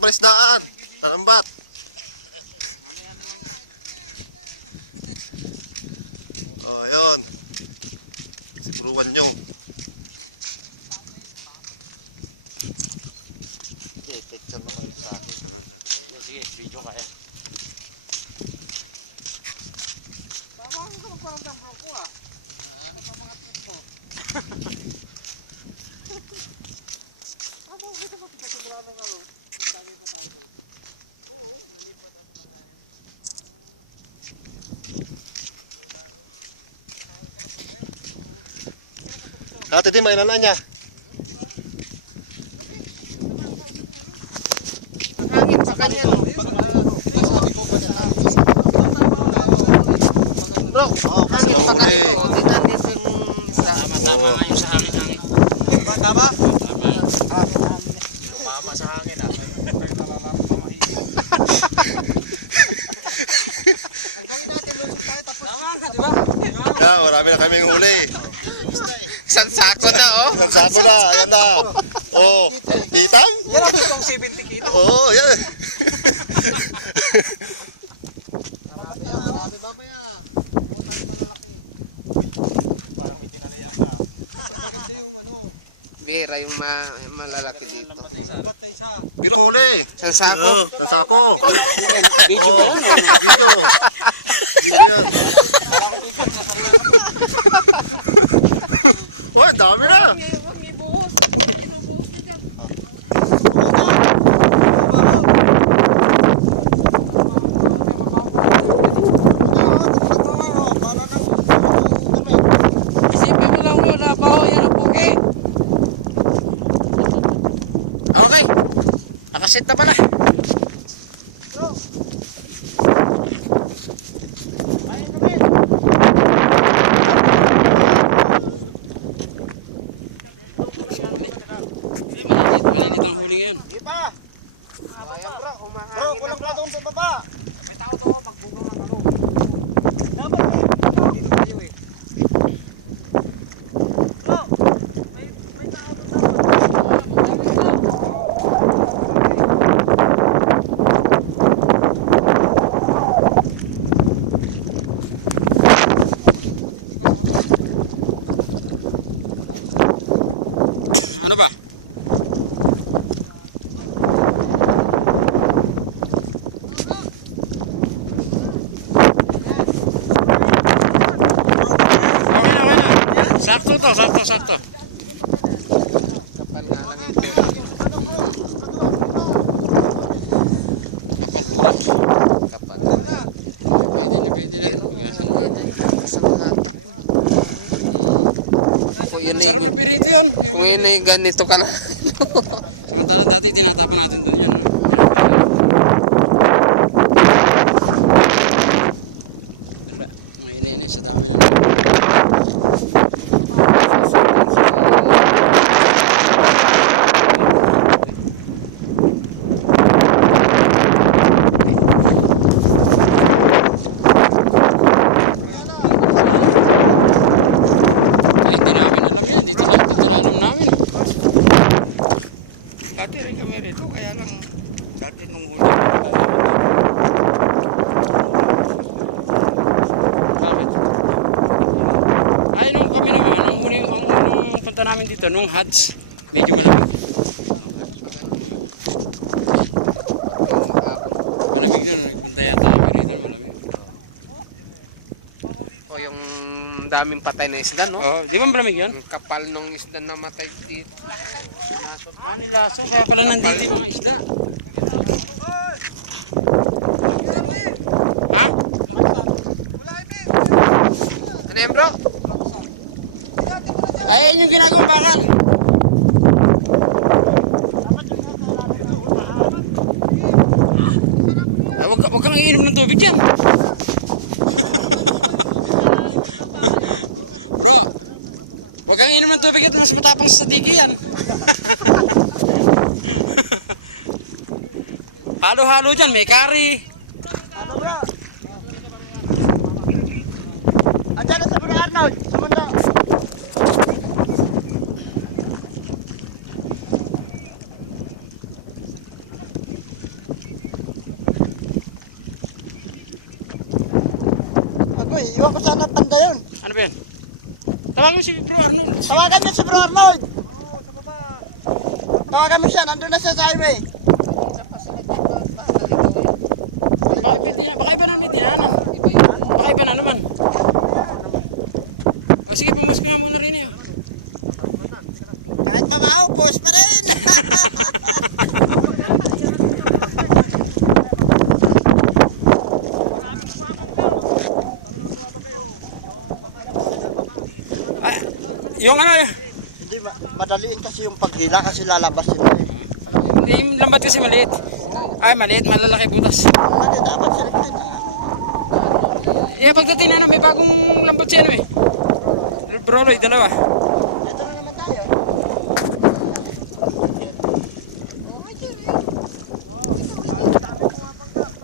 sa palisdaan. Talambat. Oh, yun. Siguruan nyo. Okay, picture naman sa akin. Sige, video kaya. Tama ko naman parang tambro ko ah. Ano pa mga tipo? Ano ko ito magpasimula ng ano? Sabi ko tayo. Ate Tim, mainan na niya. Hangin sa kanya. Bro, hangin pa kanya. Tingnan dito yung Tama nga yung sa hangin. Tama? Tumama sa hangin ah. Yeah, marami na kaming huli. Isang sako na oh. Nagsako na, ayan na. Oh, kitam? Yan ang itong 70 kilo. Oo, yan. Marami mamaya. Bira yung malalaki dito. Pero huli. Isang sako. Sa sako. Video ba yan? Video. Oh, ang dami na. Isipin mo lang mo na baho yan ang pugi. Okay. Nakasit na pala. Bro, kulang pa doon sa baba. May tao doon, magbugaw ng ano. Dapat dito tayo eh. Bro, may tao doon Ano ba? Sakto. kapal nga lang ito. Kapal. Kung yun ay ganito ka na. Samantalang dati tinatapon natin doon yan. May iniinis sa tama. Hindi namin alam yan. Dito lang ito alam namin. Dati rin kami rito, kaya lang dati nung huli. Bakit? Ay, nung kami naman, nung punta namin dito, nung Hats, medyo malamig. Malamig doon, nagpunta yata kami rito, malamig. O yung daming patay na isda, no? Oh, di ba malamig yan? Ang kapal nung isda na matay dito. Nilaso, kaya pala nandito yung mga isda. Ha? Ano yan, bro? Ayun yung ginagawang bakal. Ay, wag kang iinom ng tubig yan. Bro, wag kang iinom ng tubig yan. Mas matapang sa digi yan. Halo-halo dyan, may kari. Ano, bro? Andiyan na sa Bro Arnold, sumanda. eh. Iwan ko sana panda yun. Ano ba yan? Tawagan mo si Bro Arnold. Tawagan mo si Bro Arnold. Tawagan mo siya, nandun na siya sa highway. Baka iba namin tinanan. Baka iba na naman. O sige, pumasok nga muna rin yun. Kahit mabaho, post pa rin. Yung ano, Hindi, madaliin kasi yung paghila kasi lalabas sila eh. hindi yung lambat kasi maliit. Ay, maliit, malalaki butas. Hindi, dapat selected. Pagdating na may bagong lambat siya ano eh. Broloy, dalawa. Ito na naman tayo.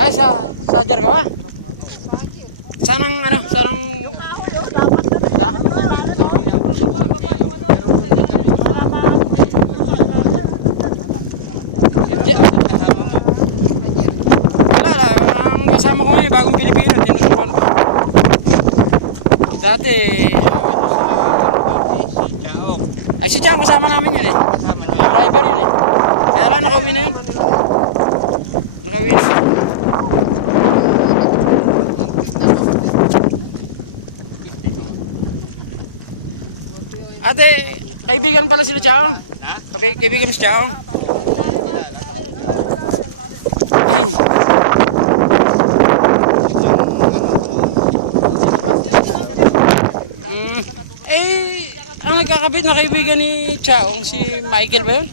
Ay, sa Jargawa. Sanang ano, sanang... Yung kahoy, dapat na rin. Dapat na rin. Wala, ang kasama ko ngayon, bagong Pilipino, tinuturuan ko. Dati... Ay, si Chang, kasama namin yun eh. Driver yun eh. Kaya lang, nakauwi na yun. Nakauwi na. Ate, kaibigan pala sila Chang. Ha? Kaibigan mo si Chang. Ang nagkakabit na kaibigan ni Chaong, si Michael ba yun?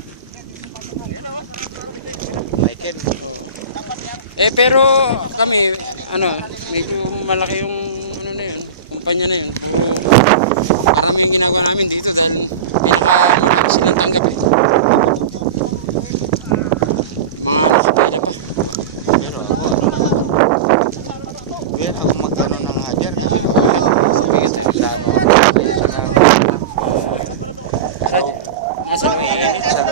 Michael. Pero kami, ano, medyo malaki yung ano na yun, kumpanya na yun. Marami yung ginagawa namin dito dahil pinaka silang tanggap eh. Mga nakapila pa. Pero ako, Kuya, ako magkano ng hajar kasi Nasa mainit. sa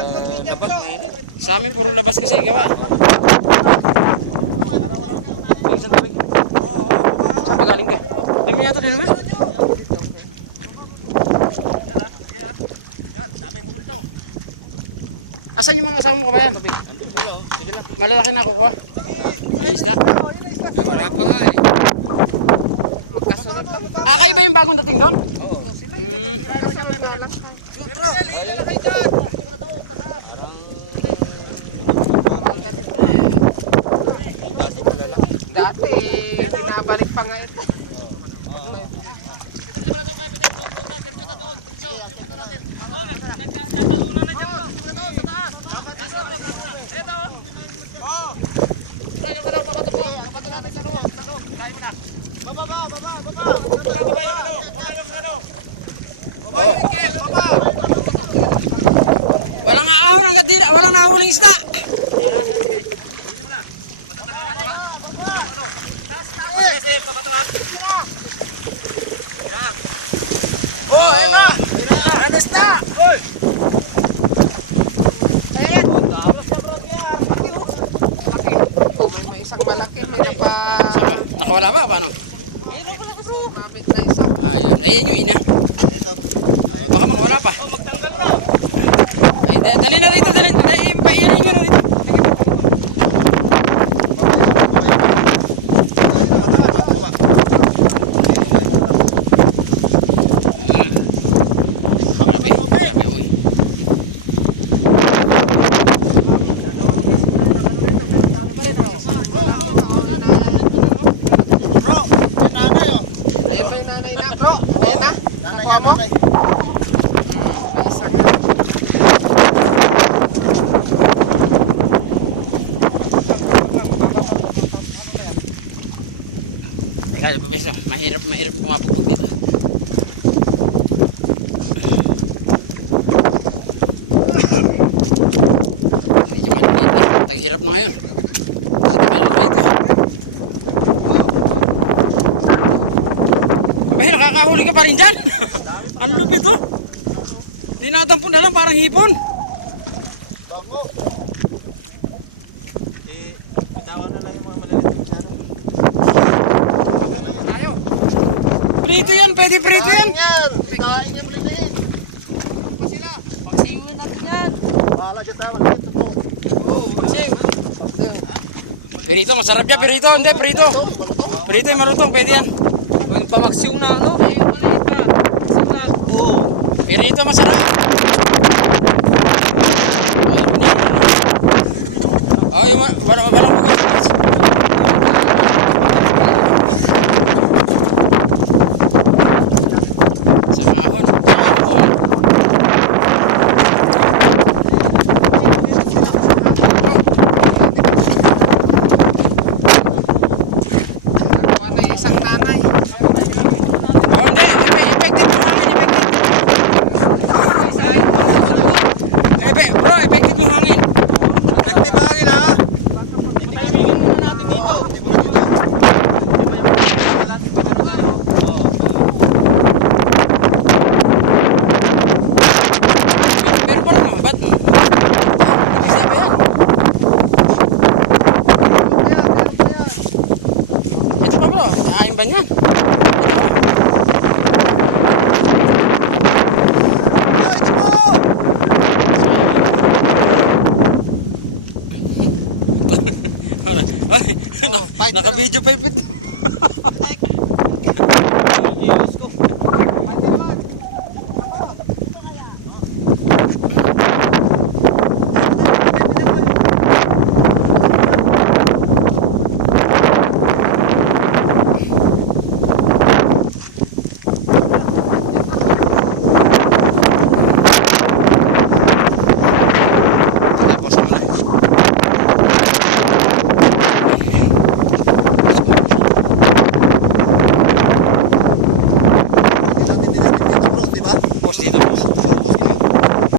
labas mainit. Sa amin, puro labas kasi gawa. Isang tubig. Saan ba galing ka? Tingnan yata din naman. Asan yung mga kasama mo ka ba yan? Tubig. Sige lang. Malalaki na ako pa. Ayos na. Wala pa nga eh. Magkasunod lang. Kayo ba yung bagong dating doon? Oo. Kasunod na lang. Dati, binabalik pa nga ito. Walang ahon hanggat di walang nahuling isda. Oh, ayun na. Alis na. May isang malaki, may napa... Nakawala ba? Paano? Mabit na isa. Ayun, ayun yung ina. Baka wala pa. Ay, dali na rito, dali. Painin nyo na rito. Ayun ba yung nanay na, bro? Ayun na? Nakuha mo? May isa ka. Teka, mahirap pumapagod dito. Medyo maliit eh. Taghirap na ngayon. Kasi tagal na ito. Abay, nakakahuli ka pa rin dyan. Ang lupit oh. Dinatampon na lang parang hipon. Bango. Bitawan na lang yung mga maliliit masyado. Tayo. pwede prito yan. Yan! Kain yan ulit. Paksiwin natin yan. Bahala siya sa maliit. Paksiw. Prito, masarap yan. Prito, hindi, prito. Prito yung marutong, pwede yan. Pamaksiw na ano? Ayun, maliit pa. Prito, masarap.